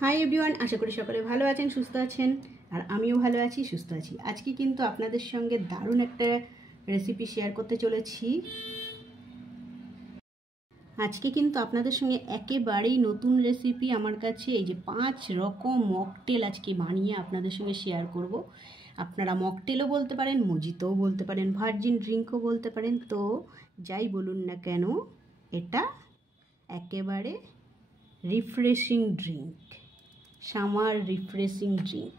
Hi everyone, আশা করি সকলে ভালো আছেন, সুস্থ আছেন। আর আমিও ভালো আছি, সুস্থ আছি। আজকে কিন্তু আপনাদের সঙ্গে দারুণ একটা রেসিপি শেয়ার করতে চলেছি। আজকে কিন্তু আপনাদের সঙ্গে একেবারেই নতুন রেসিপি আমার কাছে। এই যে 5 রকম মকটেল আজকে বানিয়ে আপনাদের সঙ্গে শেয়ার করব। আপনারা মকটেলও বলতে পারেন, মজিতোও বলতে পারেন, ভার্জিন ড্রিঙ্কও বলতে পারেন। তো যাই বলুন না কেন, এটা একেবারে refreshing drink, summer refreshing drink.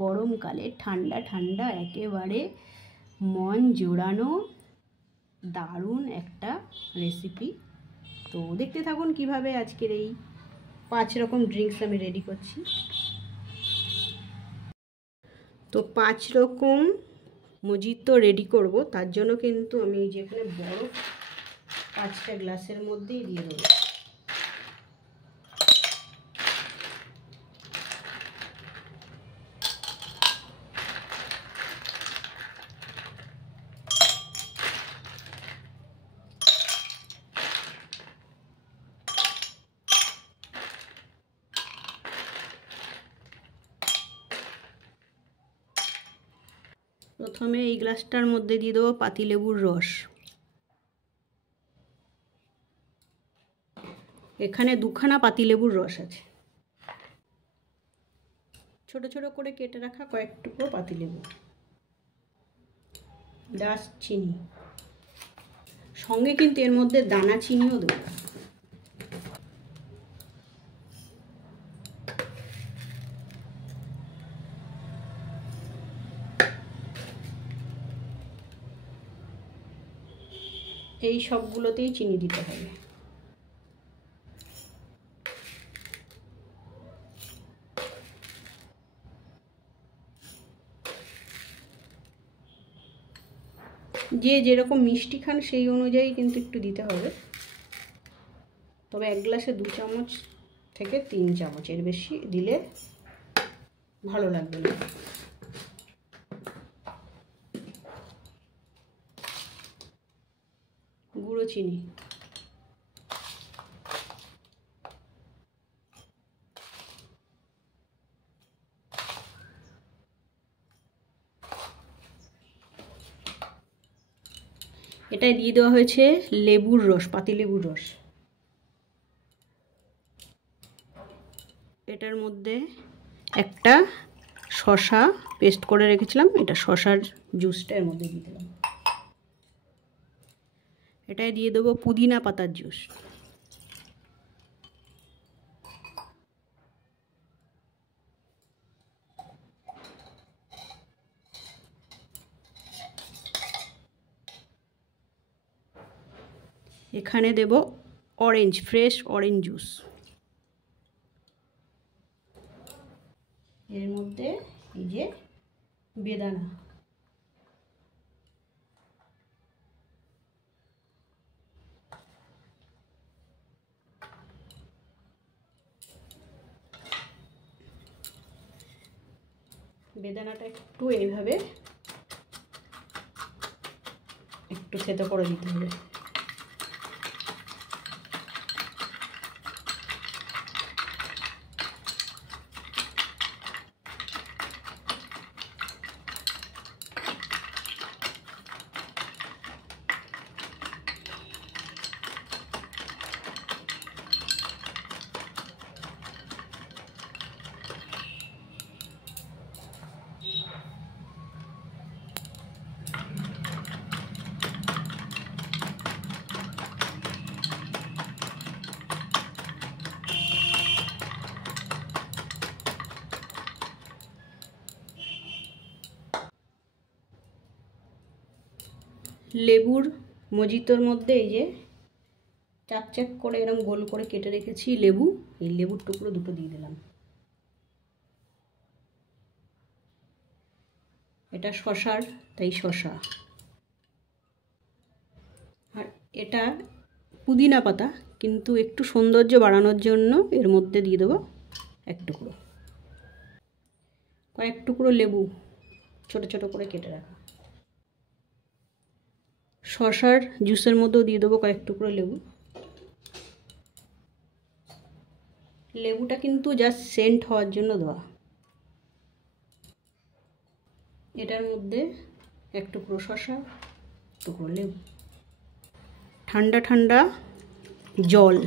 গরমকালে ঠান্ডা ঠান্ডা একেবারে মন জোড়ানো দারুণ একটা রেসিপি। তো দেখতে থাকুন কিভাবে আজকের এই 5 রকম ড্রিঙ্কস আমি রেডি করছি। তো 5 রকম মজিতো রেডি করব, তার জন্য কিন্তু আমি এই যে এখানে বরফ 5টা গ্লাসের মধ্যেই দিয়ে দেবো। প্রথমে এই গ্লাসটার মধ্যে দিয়ে দেবো পাতিলেবুর রস। এখানে 2খানা পাতিলেবুর রস আছে, ছোট ছোট করে কেটে রাখা কয়েক টুকরো পাতিলেবু, ডাস্ট চিনি, সঙ্গে কিন্তু এর মধ্যে দানা চিনিও দেবো। এই সবগুলোতেই চিনি দিতে হবে। যে যেরকম মিষ্টি খান সেই অনুযায়ী কিন্তু একটু দিতে হবে। তবে 1 গ্লাসে 2 চামচ থেকে 3 চামচ, এর বেশি দিলে ভালো লাগবে না। গুঁড়ো চিনি, এটাই দিয়ে দেওয়া হয়েছে লেবুর রস, পাতিলেবুর রস। এটার মধ্যে একটা শসা পেস্ট করে রেখেছিলাম, এটা শসার জুসটা এর মধ্যে দিয়ে দিলাম। এটাই দিয়ে দেবো পুদিনা পাতার জুস। এখানে দেব অরেঞ্জ, ফ্রেশ অরেঞ্জ জুস। এর মধ্যে এই যে বেদানা, বেদানাটা একটু এইভাবে একটু থেতো করে দিতে হবে। লেবুর মজিতোর মধ্যে এই যে চাক চাক করে এরকম গোল করে কেটে রেখেছি লেবু, এই লেবুর টুকরো 2টো দিয়ে দিলাম। এটা শসার, তাই শসা। আর এটা পুদিনা পাতা, কিন্তু একটু সৌন্দর্য বাড়ানোর জন্য এর মধ্যে দিয়ে দেবো 1 টুকরো। কয়েক টুকরো লেবু ছোট ছোট করে কেটে রাখা। শসার জুসের মধ্যেও দিয়ে দেবো কয়েক টুকরো লেবু। লেবুটা কিন্তু জাস্ট সেন্ট হওয়ার জন্য দেওয়া। এটার মধ্যে এক টুকরো শসা, টুকরো লেবু, ঠান্ডা ঠান্ডা জল,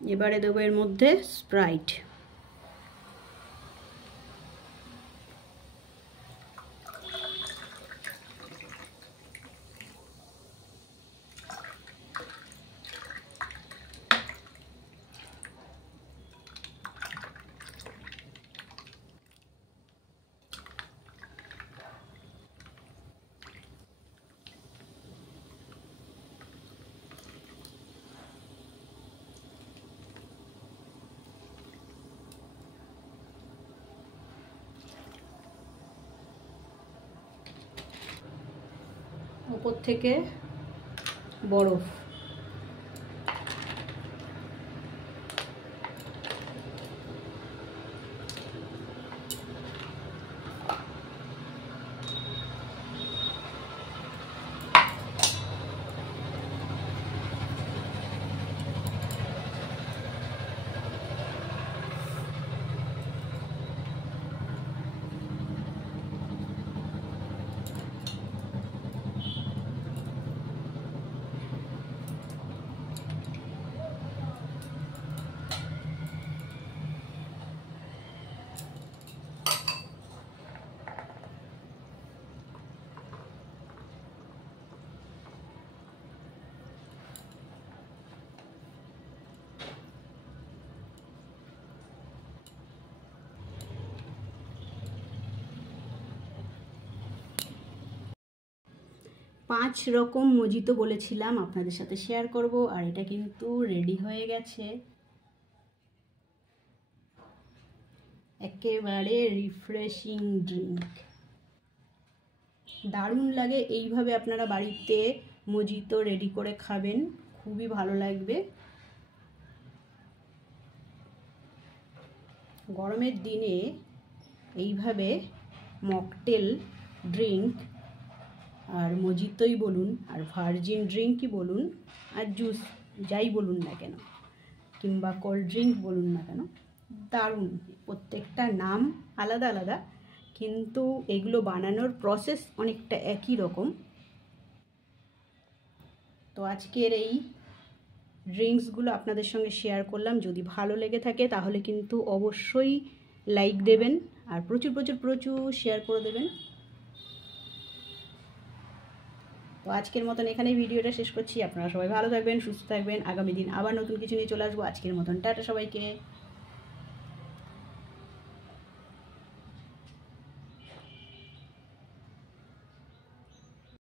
এবারে দেবো এর মধ্যে স্প্রাইট। উপর থেকে বরফ। পাঁচ রকম মজিতো বলেছিলাম আপনাদের সাথে শেয়ার করব, আর এটা কিন্তু রেডি হয়ে গেছে। একেবারে রিফ্রেশিং ড্রিঙ্ক, দারুণ লাগে। এইভাবে আপনারা বাড়িতে মজিতো রেডি করে খাবেন, খুবই ভালো লাগবে। গরমের দিনে এইভাবে মকটেল ড্রিঙ্ক, আর মজিতোই বলুন আর ভার্জিন ড্রিঙ্কই বলুন আর জুস যাই বলুন না কেন, কিংবা কোল্ড ড্রিঙ্ক বলুন না কেন, দারুণ। প্রত্যেকটা নাম আলাদা আলাদা, কিন্তু এগুলো বানানোর প্রসেস অনেকটা একই রকম। তো আজকের এই ড্রিঙ্কসগুলো আপনাদের সঙ্গে শেয়ার করলাম। যদি ভালো লেগে থাকে তাহলে কিন্তু অবশ্যই লাইক দেবেন, আর প্রচুর প্রচুর প্রচুর শেয়ার করে দেবেন। তো আজকের মতন এখানেই ভিডিওটা শেষ করছি। আপনারা সবাই ভালো থাকবেন, সুস্থ থাকবেন। আগামী দিন আবার নতুন কিছু নিয়ে চলে আসবো। আজকের মতন টাটা সবাইকে।